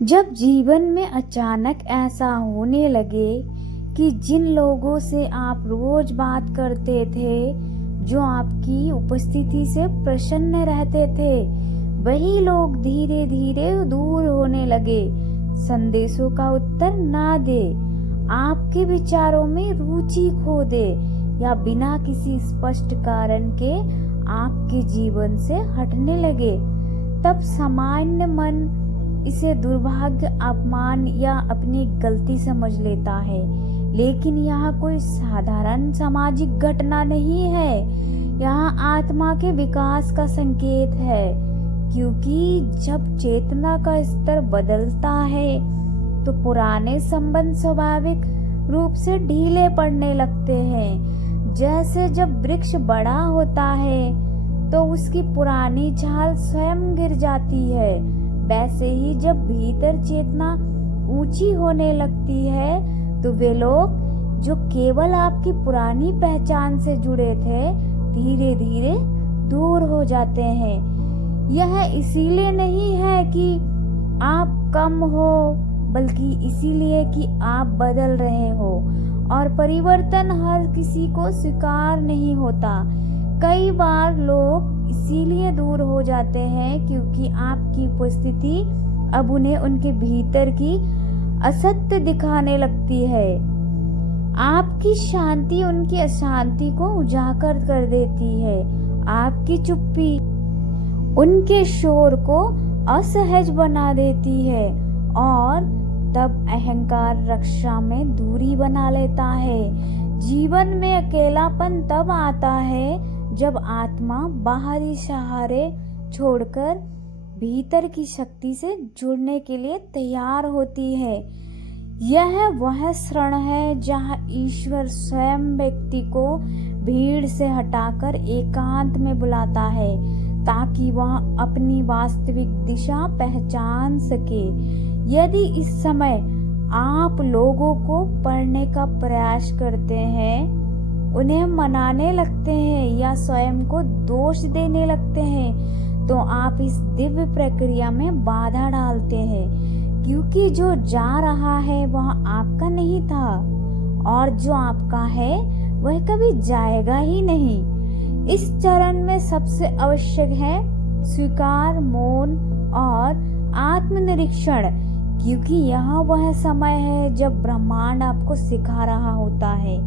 जब जीवन में अचानक ऐसा होने लगे कि जिन लोगों से आप रोज बात करते थे, जो आपकी उपस्थिति से प्रसन्न रहते थे, वही लोग धीरे धीरे दूर होने लगे, संदेशों का उत्तर ना दे, आपके विचारों में रुचि खो दे या बिना किसी स्पष्ट कारण के आपके जीवन से हटने लगे, तब सामान्य मन इसे दुर्भाग्य, अपमान या अपनी गलती समझ लेता है। लेकिन यह कोई साधारण सामाजिक घटना नहीं है, यह आत्मा के विकास का संकेत है। क्योंकि जब चेतना का स्तर बदलता है तो पुराने संबंध स्वाभाविक रूप से ढीले पड़ने लगते हैं। जैसे जब वृक्ष बड़ा होता है तो उसकी पुरानी छाल स्वयं गिर जाती है, वैसे ही जब भीतर चेतना ऊंची होने लगती है तो वे लोग जो केवल आपकी पुरानी पहचान से जुड़े थे, धीरे धीरे दूर हो जाते हैं। यह इसीलिए नहीं है कि आप कम हो, बल्कि इसीलिए कि आप बदल रहे हो, और परिवर्तन हर किसी को स्वीकार नहीं होता। कई बार लोग इसीलिए दूर हो जाते हैं क्योंकि आपकी उपस्थिति अब उन्हें उनके भीतर की असत्य दिखाने लगती है। आपकी शांति उनकी अशांति को उजागर कर देती है, आपकी चुप्पी उनके शोर को असहज बना देती है, और तब अहंकार रक्षा में दूरी बना लेता है। जीवन में अकेलापन तब आता है जब आत्मा बाहरी सहारे छोड़कर भीतर की शक्ति से जुड़ने के लिए तैयार होती है। यह वह क्षण है जहाँ ईश्वर स्वयं व्यक्ति को भीड़ से हटाकर एकांत में बुलाता है, ताकि वह अपनी वास्तविक दिशा पहचान सके। यदि इस समय आप लोगों को पढ़ने का प्रयास करते हैं, उन्हें मनाने लगते हैं या स्वयं को दोष देने लगते हैं, तो आप इस दिव्य प्रक्रिया में बाधा डालते हैं। क्योंकि जो जा रहा है वह आपका नहीं था, और जो आपका है वह कभी जाएगा ही नहीं। इस चरण में सबसे आवश्यक है स्वीकार, मौन और आत्मनिरीक्षण, क्योंकि यह वह समय है जब ब्रह्मांड आपको सिखा रहा होता है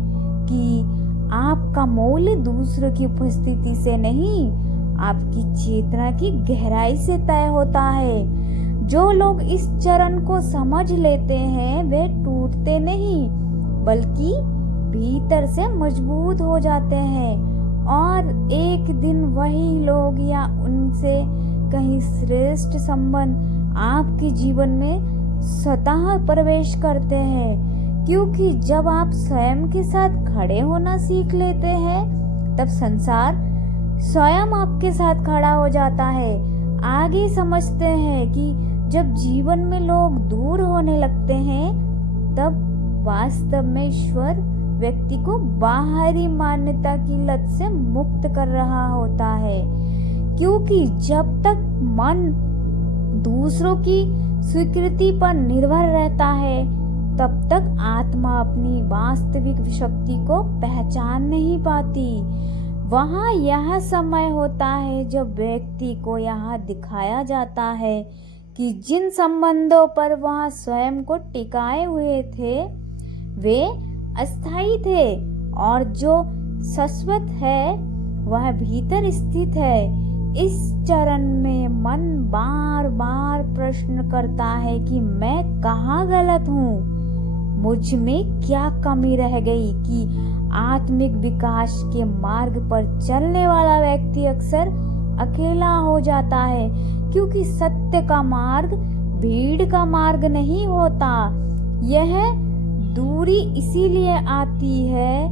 कि आपका मूल्य दूसरों की उपस्थिति से नहीं, आपकी चेतना की गहराई से तय होता है। जो लोग इस चरण को समझ लेते हैं वे टूटते नहीं, बल्कि भीतर से मजबूत हो जाते हैं, और एक दिन वही लोग या उनसे कहीं श्रेष्ठ संबंध आपके जीवन में स्वतः प्रवेश करते हैं। क्योंकि जब आप स्वयं के साथ खड़े होना सीख लेते हैं, तब संसार स्वयं आपके साथ खड़ा हो जाता है। आगे समझते हैं कि जब जीवन में लोग दूर होने लगते हैं, तब वास्तव में ईश्वर व्यक्ति को बाहरी मान्यता की लत से मुक्त कर रहा होता है। क्योंकि जब तक मन दूसरों की स्वीकृति पर निर्भर रहता है, तब तक आत्मा अपनी वास्तविक शक्ति को पहचान नहीं पाती। वहाँ यह समय होता है जब व्यक्ति को यह दिखाया जाता है कि जिन संबंधों पर वह स्वयं को टिकाए हुए थे वे अस्थायी थे, और जो शाश्वत है वह भीतर स्थित है। इस चरण में मन बार बार प्रश्न करता है कि मैं कहाँ गलत हूँ, मुझ में क्या कमी रह गई, कि आत्मिक विकास के मार्ग पर चलने वाला व्यक्ति अक्सर अकेला हो जाता है। क्योंकि सत्य का मार्ग भीड़ का मार्ग नहीं होता। यह दूरी इसीलिए आती है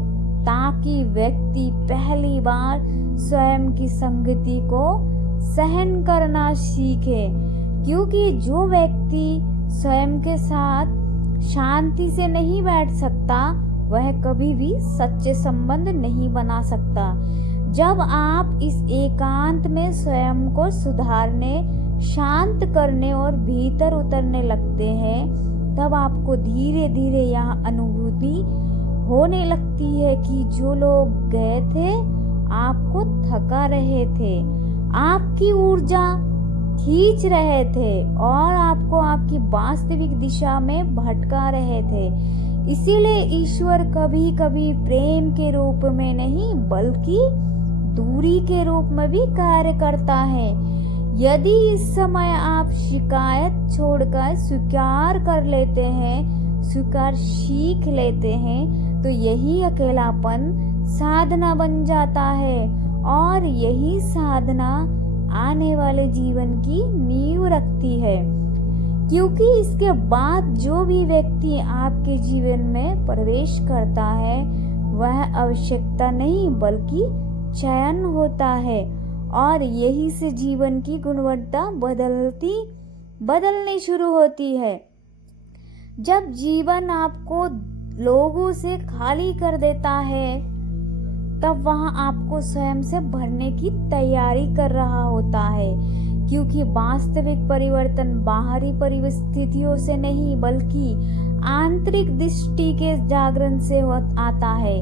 ताकि व्यक्ति पहली बार स्वयं की संगति को सहन करना सीखे। क्योंकि जो व्यक्ति स्वयं के साथ शांति से नहीं बैठ सकता, वह कभी भी सच्चे संबंध नहीं बना सकता। जब आप इस एकांत में स्वयं को सुधारने शांत करने और भीतर उतरने लगते हैं, तब आपको धीरे धीरे यह अनुभूति होने लगती है कि जो लोग गए थे आपको थका रहे थे, आपकी ऊर्जा खींच रहे थे और आपको आपकी वास्तविक दिशा में भटका रहे थे। इसीलिए ईश्वर कभी कभी प्रेम के रूप में नहीं बल्कि दूरी के रूप में भी कार्य करता है। यदि इस समय आप शिकायत छोड़कर स्वीकार कर लेते हैं, स्वीकार सीख लेते हैं, तो यही अकेलापन साधना बन जाता है और यही साधना आने वाले जीवन की नींव रखती है। क्योंकि इसके बाद जो भी व्यक्ति आपके जीवन में प्रवेश करता है वह आवश्यकता नहीं बल्कि चयन होता है और यही से जीवन की गुणवत्ता बदलनी शुरू होती है। जब जीवन आपको लोगों से खाली कर देता है तब वहां आपको स्वयं से भरने की तैयारी कर रहा होता है, क्योंकि वास्तविक परिवर्तन बाहरी परिस्थितियों से नहीं बल्कि आंतरिक दृष्टि के जागरण से आता है।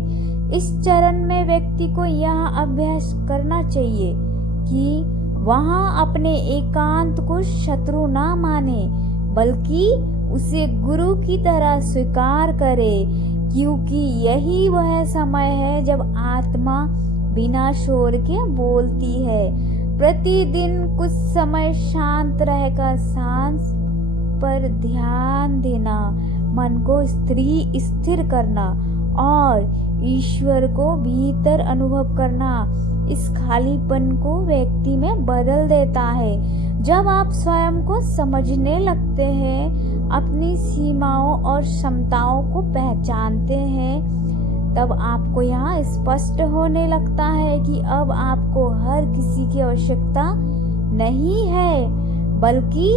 इस चरण में व्यक्ति को यह अभ्यास करना चाहिए कि वहां अपने एकांत को शत्रु ना माने बल्कि उसे गुरु की तरह स्वीकार करे, क्योंकि यही वह समय है जब आत्मा बिना शोर के बोलती है। प्रतिदिन कुछ समय शांत रहकर सांस पर ध्यान देना, मन को स्थिर करना और ईश्वर को भीतर अनुभव करना इस खालीपन को व्यक्ति में बदल देता है। जब आप स्वयं को समझने लगते हैं, अपनी सीमाओं और क्षमताओं को पहचानते हैं, तब आपको यहाँ स्पष्ट होने लगता है कि अब आपको हर किसी की आवश्यकता नहीं है बल्कि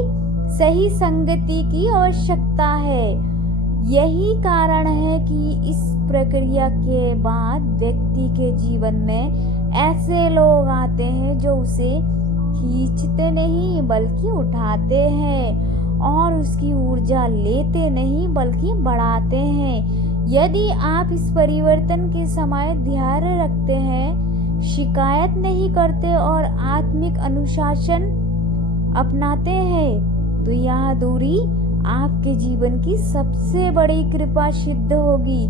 सही संगति की आवश्यकता है। यही कारण है कि इस प्रक्रिया के बाद व्यक्ति के जीवन में ऐसे लोग आते हैं जो उसे खींचते नहीं बल्कि उठाते हैं और उसकी ऊर्जा लेते नहीं बल्कि बढ़ाते हैं। यदि आप इस परिवर्तन के समय धैर्य रखते हैं, शिकायत नहीं करते और आत्मिक अनुशासन अपनाते हैं, तो यह दूरी आपके जीवन की सबसे बड़ी कृपा सिद्ध होगी,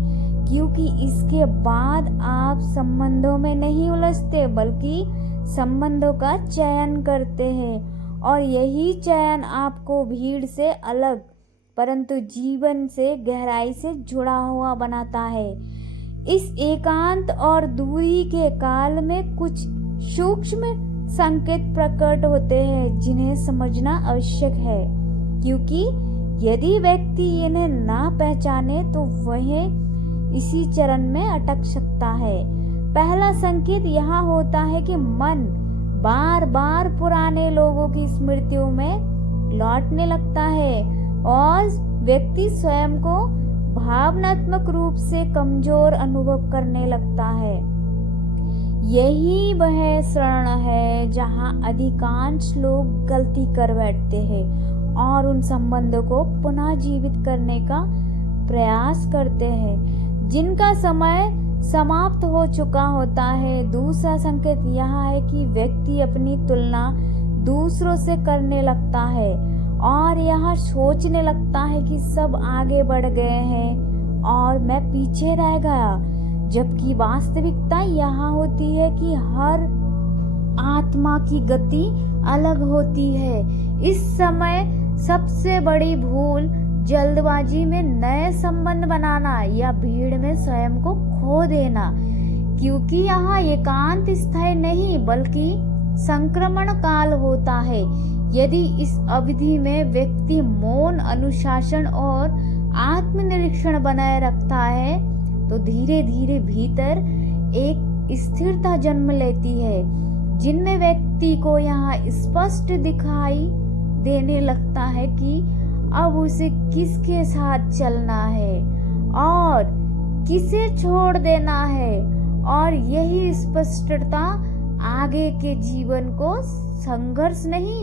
क्योंकि इसके बाद आप संबंधों में नहीं उलझते बल्कि संबंधों का चयन करते हैं और यही चयन आपको भीड़ से अलग परंतु जीवन से गहराई से जुड़ा हुआ बनाता है। इस एकांत और दूरी के काल में कुछ सूक्ष्म संकेत प्रकट होते हैं जिन्हें समझना आवश्यक है, क्योंकि यदि व्यक्ति इन्हें ना पहचाने तो वह इसी चरण में अटक सकता है। पहला संकेत यहाँ होता है कि मन बार बार पुराने लोगों की स्मृतियों में लौटने लगता है और व्यक्ति स्वयं को भावनात्मक रूप से कमजोर अनुभव करने लगता है। यही वह क्षण है जहां अधिकांश लोग गलती कर बैठते हैं और उन संबंधों को पुनः जीवित करने का प्रयास करते हैं जिनका समय समाप्त हो चुका होता है। दूसरा संकेत यह है कि व्यक्ति अपनी तुलना दूसरों से करने लगता है और यह सोचने लगता है कि सब आगे बढ़ गए हैं और मैं पीछे रह गया, जबकि वास्तविकता यहाँ होती है कि हर आत्मा की गति अलग होती है। इस समय सबसे बड़ी भूल जल्दबाजी में नए संबंध बनाना या भीड़ में स्वयं को खो देना, क्योंकि यहाँ एकांत स्थायी नहीं बल्कि संक्रमण काल होता है। यदि इस अवधि में व्यक्ति मौन, अनुशासन और आत्मनिरीक्षण बनाए रखता है तो धीरे धीरे भीतर एक स्थिरता जन्म लेती है जिनमें व्यक्ति को यहाँ स्पष्ट दिखाई देने लगता है कि अब उसे किसके साथ चलना है और किसे छोड़ देना है, और यही स्पष्टता आगे के जीवन को संघर्ष नहीं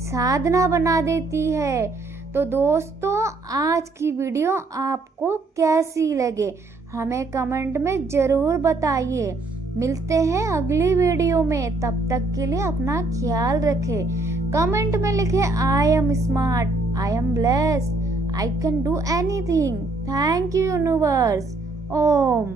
साधना बना देती है। तो दोस्तों, आज की वीडियो आपको कैसी लगे हमें कमेंट में ज़रूर बताइए। मिलते हैं अगली वीडियो में, तब तक के लिए अपना ख्याल रखें। कमेंट में लिखें I am smart, I am blessed, I can do anything. Thank you, universe. Om.